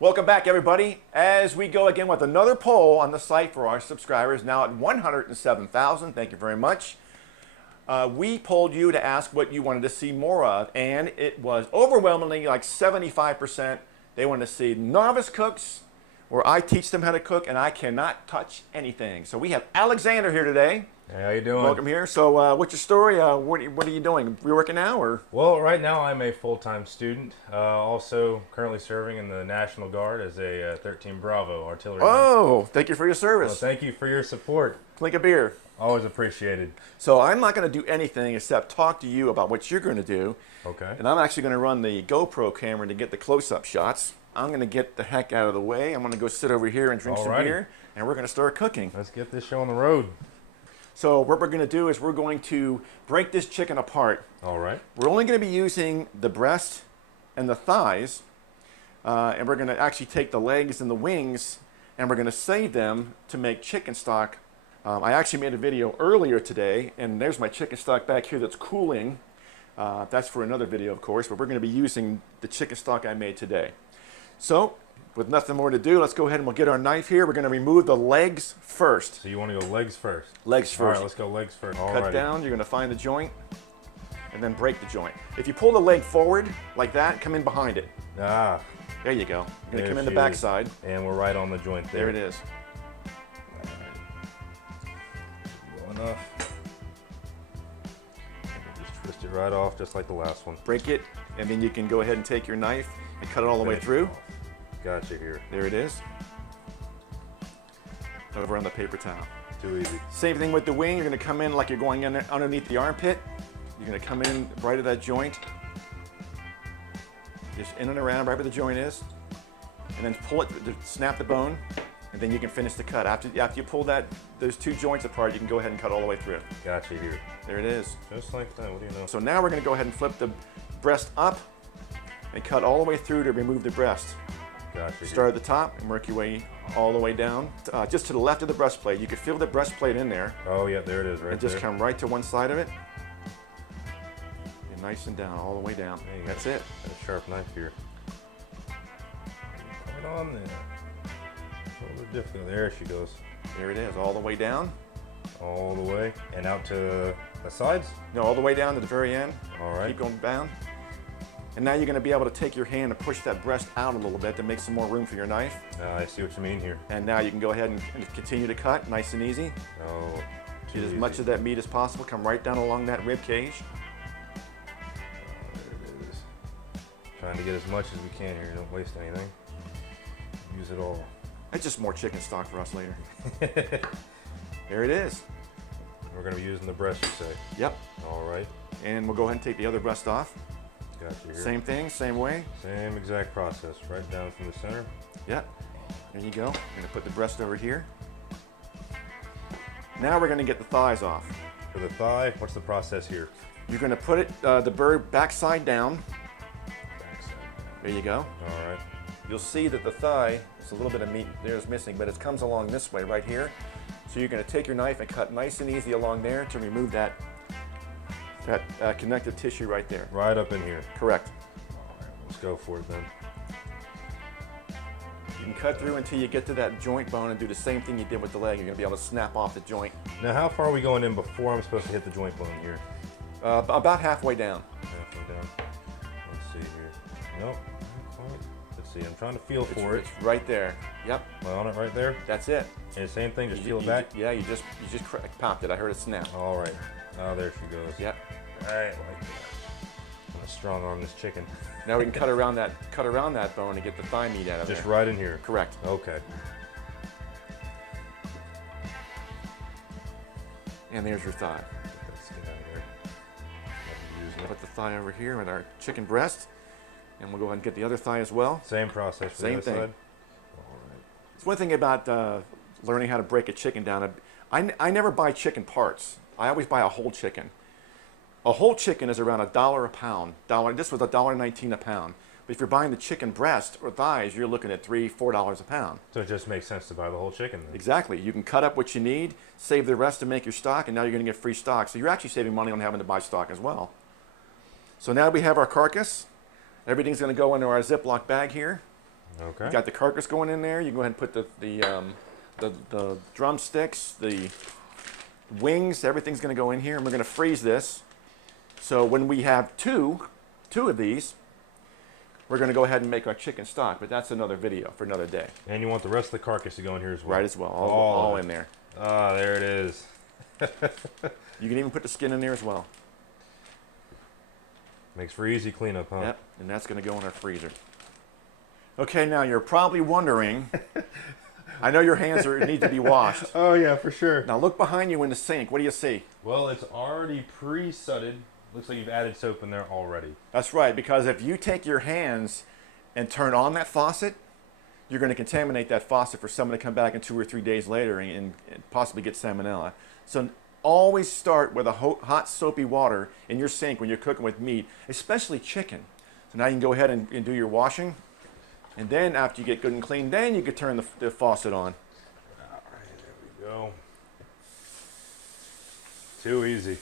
Welcome back, everybody, as we go again with another poll on the site for our subscribers, now at 107,000. Thank you very much. We polled you to ask what you wanted to see more of, and it was overwhelmingly like 75%. They wanted to see novice cooks, where I teach them how to cook, and I cannot touch anything. So we have Alexander here today. Hey, how you doing? Welcome here. So what's your story? What are you doing? You working now, or? Well, right now I'm a full-time student. Also currently serving in the National Guard as a 13 Bravo artillery. Oh, thank you for your service. Well, thank you for your support. Clink a beer. Always appreciated. So I'm not going to do anything except talk to you about what you're going to do. Okay. And I'm actually going to run the GoPro camera to get the close-up shots. I'm going to get the heck out of the way. I'm going to go sit over here and drink some beer, and we're going to start cooking. Let's get this show on the road. So what we're going to do is we're going to break this chicken apart. All right. We're only going to be using the breast and the thighs, and we're going to actually take the legs and the wings, and we're going to save them to make chicken stock. I actually made a video earlier today, and there's my chicken stock back here that's cooling. That's for another video, of course, but we're going to be using the chicken stock I made today. So, with nothing more to do, let's go ahead and we'll get our knife here. We're going to remove the legs first. So you want to go legs first? Legs first. All right, let's go legs first. Cut down, you're going to find the joint, and then break the joint. If you pull the leg forward like that, come in behind it. Ah. There you go. You're going to come in the back side. And we're right on the joint there. There it is. All right. Well enough. Just twist it right off just like the last one. Break it, and then you can go ahead and take your knife and cut it all the way through. Gotcha here. There it is. Over on the paper towel. Too easy. Same thing with the wing. You're going to come in like you're going in underneath the armpit. You're going to come in right at that joint. Just in and around right where the joint is. And then pull it, snap the bone, and then you can finish the cut. After you pull those two joints apart, you can go ahead and cut all the way through. Gotcha here. There it is. Just like that. What do you know? So now we're going to go ahead and flip the breast up and cut all the way through to remove the breast. Gotcha. Start at the top and work your way all the way down, just to the left of the breastplate. You can feel the breastplate in there. Oh yeah, there it is, right and just come right to one side of it. And nice and down, all the way down. That's it. Got a sharp knife here. Right on there. A little bit difficult. There she goes. There it is, all the way down. All the way and out to the sides? No, all the way down to the very end. All right. Keep going down. And now you're going to be able to take your hand and push that breast out a little bit to make some more room for your knife. I see what you mean here. And now you can go ahead and continue to cut, nice and easy. Oh, Get as much of that meat as possible. Come right down along that rib cage. Oh, there it is. Trying to get as much as we can here. Don't waste anything. Use it all. That's just more chicken stock for us later. There it is. We're going to be using the breast, you say? Yep. All right. And we'll go ahead and take the other breast off. Got you here. Same thing, same way. Same exact process. Right down from the center. Yep. There you go. I'm going to put the breast over here. Now we're going to get the thighs off. For the thigh, what's the process here? You're going to put it, the bird backside down. Backside down. There you go. All right. You'll see that the thigh, there's a little bit of meat there's missing, but it comes along this way right here. So you're going to take your knife and cut nice and easy along there to remove that connective tissue right there. Right up in here. Correct. All right, let's go for it then. You can cut through until you get to that joint bone and do the same thing you did with the leg. You're going to be able to snap off the joint. Now, how far are we going in before I'm supposed to hit the joint bone here? About halfway down. Halfway down. Let's see here. Nope. Not quite. Let's see. I'm trying to feel for it. It's right there. Yep. Am I on it right there? That's it. And the same thing, just peel it back? Yeah, you just popped it. I heard it snap. All right. Oh, there she goes. Yep. All right, like that. I'm gonna strong arm this chicken. Now we can cut around that bone and get the thigh meat out of there. Just right in here. Correct. Okay. And there's your thigh. Get that skin out of there. Put the thigh over here with our chicken breast, and we'll go ahead and get the other thigh as well. Same process for Same the other thing. side. All right. It's one thing about learning how to break a chicken down. I never buy chicken parts. I always buy a whole chicken. A whole chicken is around $1 a pound. This was $1.19 a pound. But if you're buying the chicken breast or thighs, you're looking at $3, $4 a pound. So it just makes sense to buy the whole chicken then. Exactly. You can cut up what you need, save the rest to make your stock, and now you're going to get free stock. So you're actually saving money on having to buy stock as well. So now we have our carcass. Everything's going to go into our Ziploc bag here. Okay. You got the carcass going in there. You can go ahead and put the drumsticks, the wings, everything's going to go in here, and we're going to freeze this. So when we have two of these, we're going to go ahead and make our chicken stock, but that's another video for another day. And you want the rest of the carcass to go in here as well. Right, as well, all in there. Ah, there it is. You can even put the skin in there as well. Makes for easy cleanup, huh? Yep, and that's going to go in our freezer. Okay, now you're probably wondering, I know your hands need to be washed. Oh yeah, for sure. Now look behind you in the sink. What do you see? Well, it's already pre-sudded. Looks like you've added soap in there already. That's right, because if you take your hands and turn on that faucet, you're going to contaminate that faucet for someone to come back in 2 or 3 days later and possibly get salmonella. So always start with a hot soapy water in your sink when you're cooking with meat, especially chicken. So now you can go ahead and do your washing. And then after you get good and clean, then you can turn the faucet on. All right, there we go. Too easy.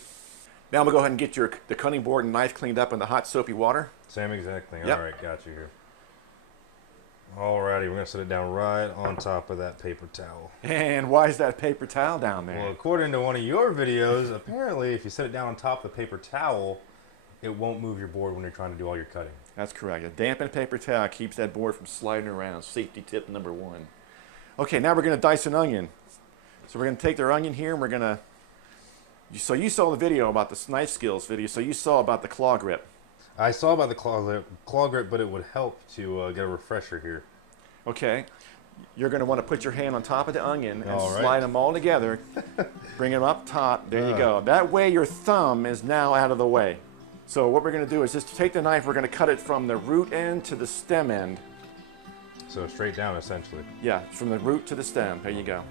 Now we'll go ahead and get the cutting board and knife cleaned up in the hot soapy water. Same exact thing. Yep. All right, got you here. Alrighty, we're gonna set it down right on top of that paper towel. And why is that paper towel down there? Well, according to one of your videos, apparently if you set it down on top of the paper towel, it won't move your board when you're trying to do all your cutting. That's correct. A dampened paper towel keeps that board from sliding around. Safety tip number 1. Okay, now we're going to dice an onion. So we're going to take their onion here and we're going to... So you saw the video about the knife skills video, so you saw about the claw grip. I saw about the claw grip, but it would help to get a refresher here. Okay. You're going to want to put your hand on top of the onion and All right. slide them all together. Bring them up top. There you go. That way your thumb is now out of the way. So what we're going to do is just take the knife, we're going to cut it from the root end to the stem end. So straight down, essentially. Yeah, from the root to the stem. There you go.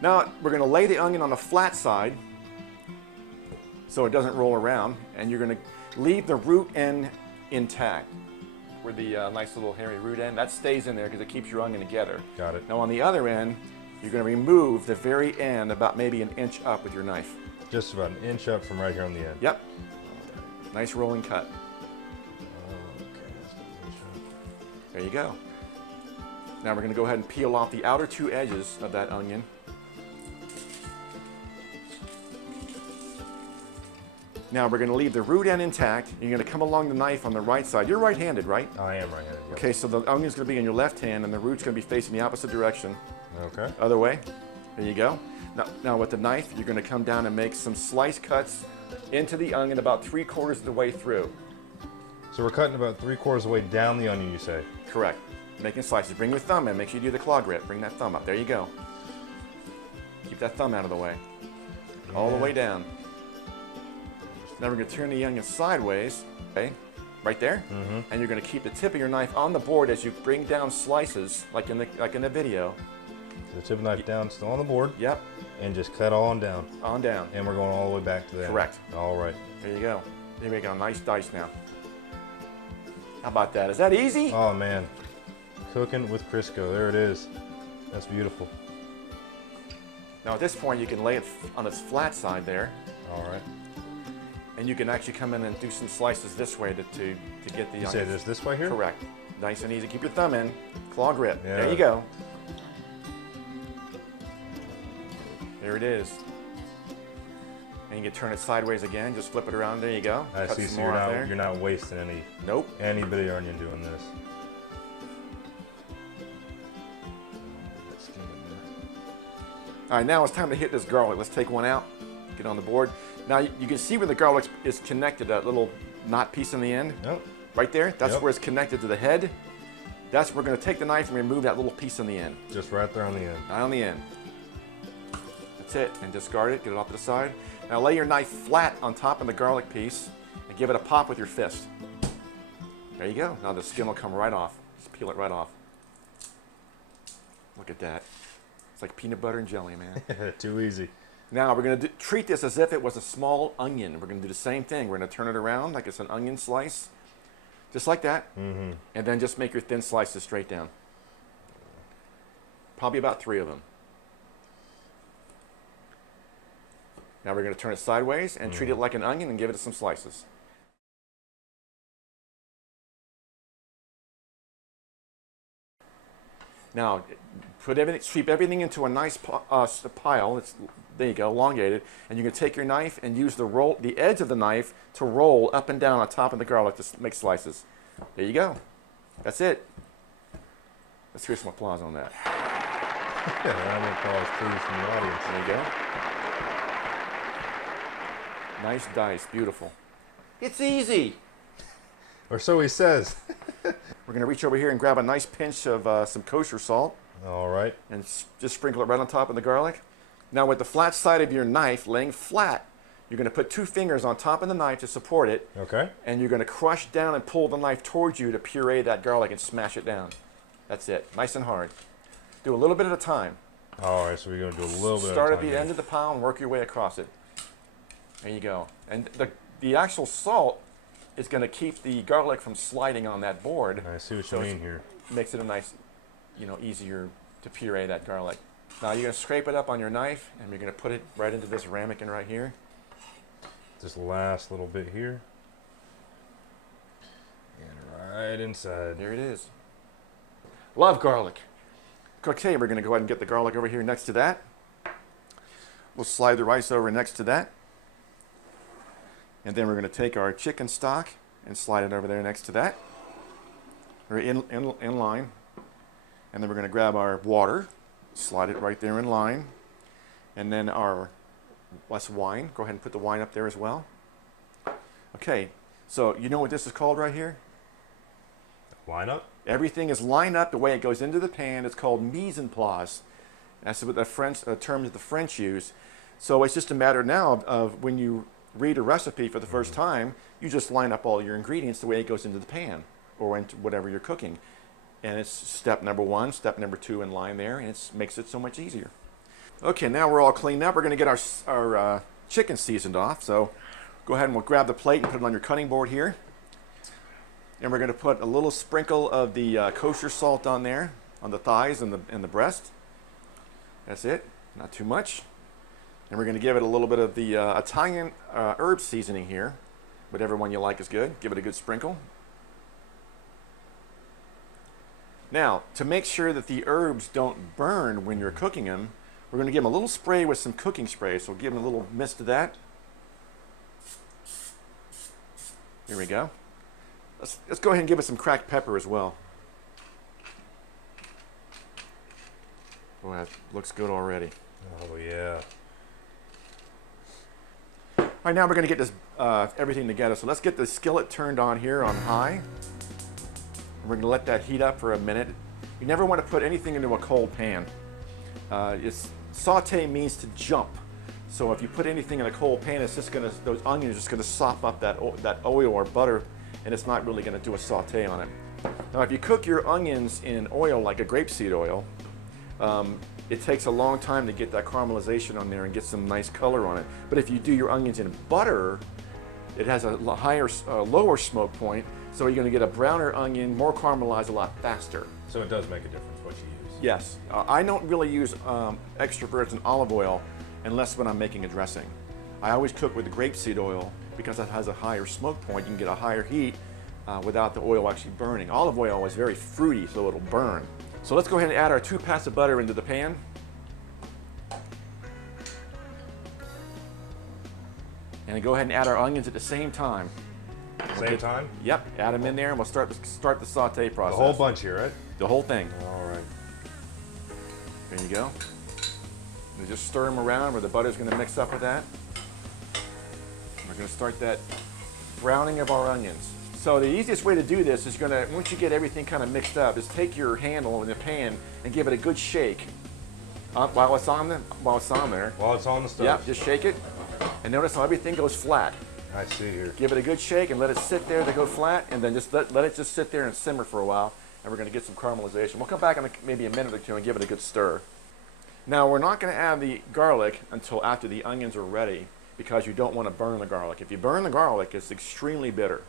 Now we're going to lay the onion on the flat side so it doesn't roll around, and you're going to leave the root end intact. Where the nice little hairy root end, that stays in there because it keeps your onion together. Got it. Now on the other end, you're going to remove the very end about maybe an inch up with your knife. Just about an inch up from right here on the end. Yep. Nice rolling cut. Okay, that's about an inch up. There you go. Now we're going to go ahead and peel off the outer 2 edges of that onion. Now we're going to leave the root end intact. You're going to come along the knife on the right side. You're right-handed, right? I am right-handed. Yes. Okay, so the onion's going to be in your left hand and the root's going to be facing the opposite direction. Okay. Other way. There you go. Now with the knife, you're going to come down and make some slice cuts into the onion about 3/4 of the way through. So we're cutting about 3/4 of the way down the onion, you say? Correct. Making slices. Bring your thumb in. Make sure you do the claw grip. Bring that thumb up. There you go. Keep that thumb out of the way. All the way down. Now we're going to turn the onion sideways. Okay. Right there. Mm-hmm. And you're going to keep the tip of your knife on the board as you bring down slices, like in the video. So the tip of the knife down, still on the board. Yep. And just cut on down. On down. And we're going all the way back to the end. Correct. All right. There you go. There we go. Nice dice now. How about that? Is that easy? Oh man. Cooking with Crisco. There it is. That's beautiful. Now at this point you can lay it on its flat side there. All right. And you can actually come in and do some slices this way to get the You onion. say this way here? Correct. Nice and easy. Keep your thumb in. Claw grip. Yeah. There you go. There it is. And you can turn it sideways again. Just flip it around. There you go. I Cut see. some So more out there. you're not wasting Nope. any bit of onion doing this. All right, now it's time to hit this garlic. Let's take one out. Get on the board. Now you can see where the garlic is connected. That little knot piece in the end. Nope. Right there. That's Yep. where it's connected to the head. That's where we're going to take the knife and remove that little piece on the end. Just right there on the end. Right on the end. That's it. And discard it. Get it off to the side. Now lay your knife flat on top of the garlic piece and give it a pop with your fist. There you go. Now the skin will come right off. Just peel it right off. Look at that. It's like peanut butter and jelly, man. Too easy. Now we're going to treat this as if it was a small onion. We're going to do the same thing. We're going to turn it around like it's an onion slice. Just like that. Mm-hmm. And then just make your thin slices straight down. Probably about 3 of them. Now we're going to turn it sideways and treat it like an onion and give it some slices. Now, sweep everything into a nice pile. There you go, elongated. And you can take your knife and use the edge of the knife to roll up and down on top of the garlic to make slices. There you go. That's it. Let's hear some applause on that. Yeah, round of applause please from the audience. There you go. Nice dice, beautiful. It's easy. Or so he says. We're gonna reach over here and grab a nice pinch of some kosher salt. All right. And just sprinkle it right on top of the garlic. Now with the flat side of your knife laying flat, you're going to put 2 fingers on top of the knife to support it. Okay. And you're going to crush down and pull the knife towards you to puree that garlic and smash it down. That's it. Nice and hard. Do a little bit at a time. All right, so we're going to do a little bit Start at at the end of the pile and work your way across it. There you go. And the actual salt is going to keep the garlic from sliding on that board. I see what you mean here. Makes it a nice, easier to puree that garlic. Now you're going to scrape it up on your knife, and you're going to put it right into this ramekin right here. This last little bit here. And right inside. There it is. Love garlic. Okay, we're going to go ahead and get the garlic over here next to that. We'll slide the rice over next to that. And then we're going to take our chicken stock and slide it over there next to that. Or in line. And then we're going to grab our water, slide it right there in line. And then our less wine. Go ahead and put the wine up there as well. Okay, so you know what this is called right here? Line up? Everything is lined up the way it goes into the pan. It's called mise en place. That's what the French term that the French use. So it's just a matter now of when you read a recipe for the first time, you just line up all your ingredients the way it goes into the pan or into whatever you're cooking. And it's step number 1, step number 2 in line there, and it makes it so much easier. Okay, now we're all cleaned up. We're going to get our chicken seasoned off. So go ahead and we'll grab the plate and put it on your cutting board here. And we're going to put a little sprinkle of the kosher salt on there, on the thighs and the breast. That's it, not too much. And we're going to give it a little bit of the Italian herb seasoning here. Whatever one you like is good. Give it a good sprinkle. Now, to make sure that the herbs don't burn when you're cooking them, we're going to give them a little spray with some cooking spray. So give them a little mist of that. Here we go. Let's go ahead and give it some cracked pepper as well. Boy, that looks good already. Oh, yeah. All right, now we're going to get this everything together. So let's get the skillet turned on here on high. We're going to let that heat up for a minute. You never want to put anything into a cold pan. Saute means to jump. So if you put anything in a cold pan, it's just going to, those onions are just going to sop up that oil or butter, and it's not really going to do a saute on it. Now, if you cook your onions in oil like a grapeseed oil, it takes a long time to get that caramelization on there and get some nice color on it. But if you do your onions in butter, it has a lower smoke point, so you're going to get a browner onion, more caramelized a lot faster. So it does make a difference what you use. Yes. I don't really use extra virgin olive oil unless when I'm making a dressing. I always cook with the grapeseed oil because it has a higher smoke point. You can get a higher heat without the oil actually burning. Olive oil is very fruity, so it'll burn. So let's go ahead and add our 2 pats of butter into the pan. And then go ahead and add our onions at the same time. Same time? Yep, add them in there and we'll start the saute process. The whole bunch here, right? The whole thing. All right. There you go. And just stir them around where the butter's going to mix up with that. We're going to start that browning of our onions. So the easiest way to do this is once you get everything kind of mixed up, is take your handle in the pan and give it a good shake while it's on there. While it's on the stove. Yep, just shake it. And notice how everything goes flat. I see here. Give it a good shake and let it sit there to go flat, and then just let it just sit there and simmer for a while, and we're going to get some caramelization. We'll come back in maybe a minute or two and give it a good stir. Now, we're not going to add the garlic until after the onions are ready because you don't want to burn the garlic. If you burn the garlic, it's extremely bitter.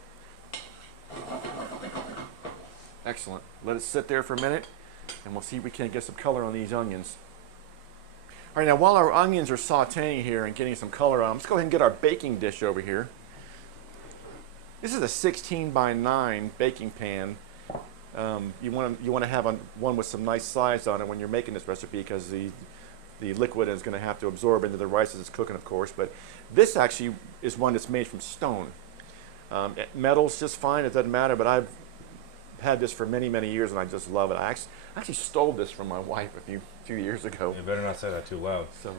Excellent. Let it sit there for a minute, and we'll see if we can get some color on these onions. All right, now while our onions are sauteing here and getting some color on them, let's go ahead and get our baking dish over here. This is a 16 by 9 baking pan. you want to have one with some nice size on it when you're making this recipe, because the liquid is going to have to absorb into the rice as it's cooking, of course. But this actually is one that's made from stone. Metal's just fine; it doesn't matter. But I've had this for many, many years, and I just love it. I actually stole this from my wife a few years ago. You better not say that too loud. So,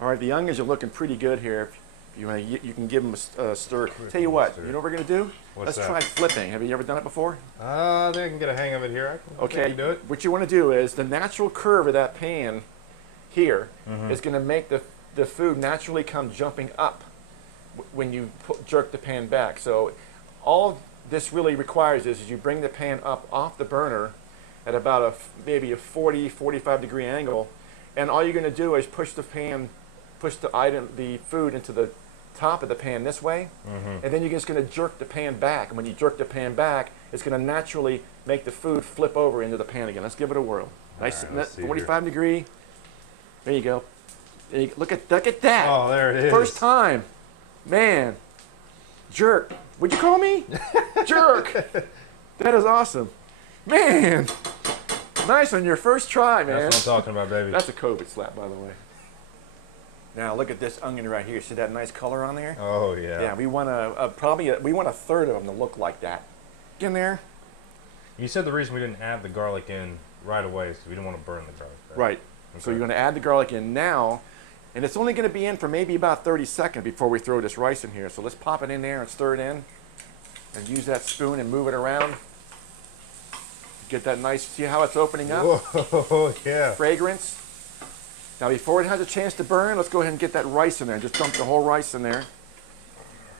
all right, the onions are looking pretty good here. If you want, you can give them a stir. Tell you what, you know what we're gonna do? What's Let's that? try flipping. Have you ever done it before? I think I can get a hang of it here. I Okay. can do it. What you want to do is the natural curve of that pan here is going to make the food naturally come jumping up when you jerk the pan back. So all this really requires is you bring the pan up off the burner at about maybe a 40, 45 degree angle, and all you're going to do is push the food into the top of the pan this way, and then you're just going to jerk the pan back. And when you jerk the pan back, it's going to naturally make the food flip over into the pan again. Let's give it a whirl. Nice, All right, let's see 45 degree. There you go. Look at that. Oh, there it is. First time. Man. Jerk. Would you call me? Jerk. That is awesome. Man. Nice on your first try, man. That's what I'm talking about, baby. That's a COVID slap, by the way. Now look at this onion right here. See that nice color on there? Oh, yeah. Yeah, we want we want a third of them to look like that. Get in there. You said the reason we didn't add the garlic in right away is we didn't want to burn the garlic. Right. Okay. So you're going to add the garlic in now, and it's only going to be in for maybe about 30 seconds before we throw this rice in here. So let's pop it in there and stir it in, and use that spoon and move it around. Get that nice, see how it's opening up? Whoa, yeah. Fragrance. Now before it has a chance to burn, let's go ahead and get that rice in there. Just dump the whole rice in there.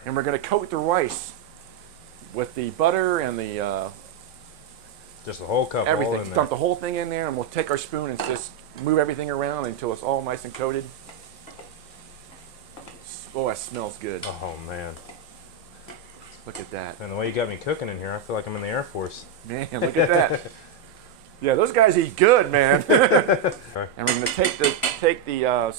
And we're going to coat the rice with the butter and the Just the whole cup, everything. all in there. Dump the whole thing in there, and we'll take our spoon and just move everything around until it's all nice and coated. Oh, that smells good. Oh, man. Look at that. And the way you got me cooking in here, I feel like I'm in the Air Force. Man, look at that. Yeah, those guys eat good, man. And we're going to take the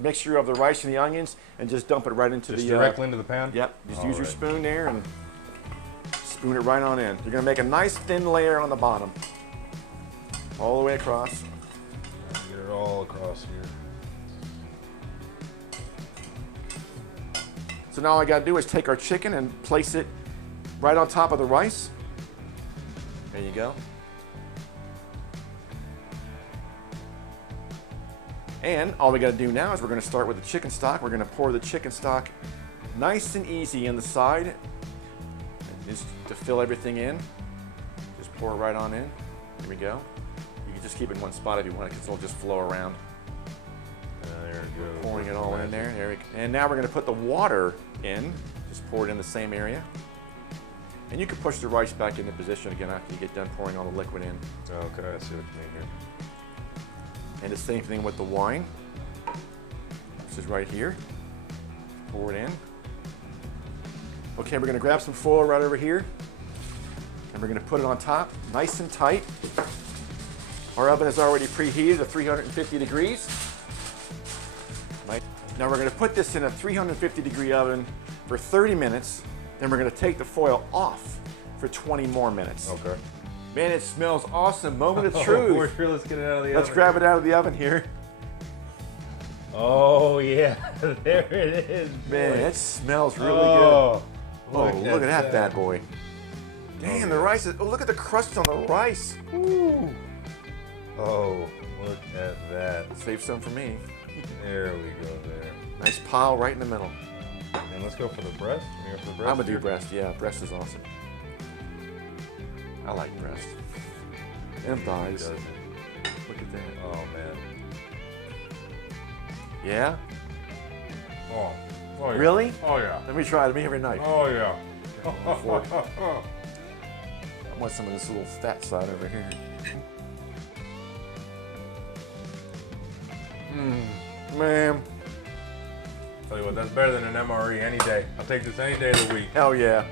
mixture of the rice and the onions and just dump it right into Just the... directly into the pan? Yep. Just All use your right. spoon there and spoon it right on in. You're going to make a nice thin layer on the bottom. All the way across. Get it all across here. So now all I got to do is take our chicken and place it right on top of the rice. There you go. And all we got to do now is we're going to start with the chicken stock. We're going to pour the chicken stock nice and easy in the side, just to fill everything in. Just pour it right on in. Here we go. You can just keep it in one spot if you want, because it'll just flow around. There it goes. Pouring it all in there. And now we're going to put the water in. Just pour it in the same area. And you can push the rice back into position again after you get done pouring all the liquid in. Okay, I see what you mean here. And the same thing with the wine. This is right here. Pour it in. Okay, we're going to grab some foil right over here. And we're going to put it on top, nice and tight. Our oven is already preheated at 350 degrees. Right. Now we're going to put this in a 350 degree oven for 30 minutes. Then we're going to take the foil off for 20 more minutes. Okay. Man, it smells awesome. Moment of truth. Here, let's get it out of the Let's oven. grab it out of the oven here. Oh, yeah. There it is. Man, boy. it smells really Oh, good. Oh, look at that bad boy. Damn, the rice is, oh, look at the crust on the rice. Ooh. Oh, look at that. Save some for me. There we go there. Nice pile right in the middle. And let's go for the breast. You go for the breast I'm gonna do here? breast. Yeah, breast is awesome. I like breast. And thighs. Does it? Look at that. Oh, man. Yeah? Oh. Oh, yeah. Really? Oh, yeah. Let me try it. Let me have your knife. Oh, yeah. I want some of this little fat side over here. Man. Tell you what, that's better than an MRE any day. I'll take this any day of the week. Hell yeah.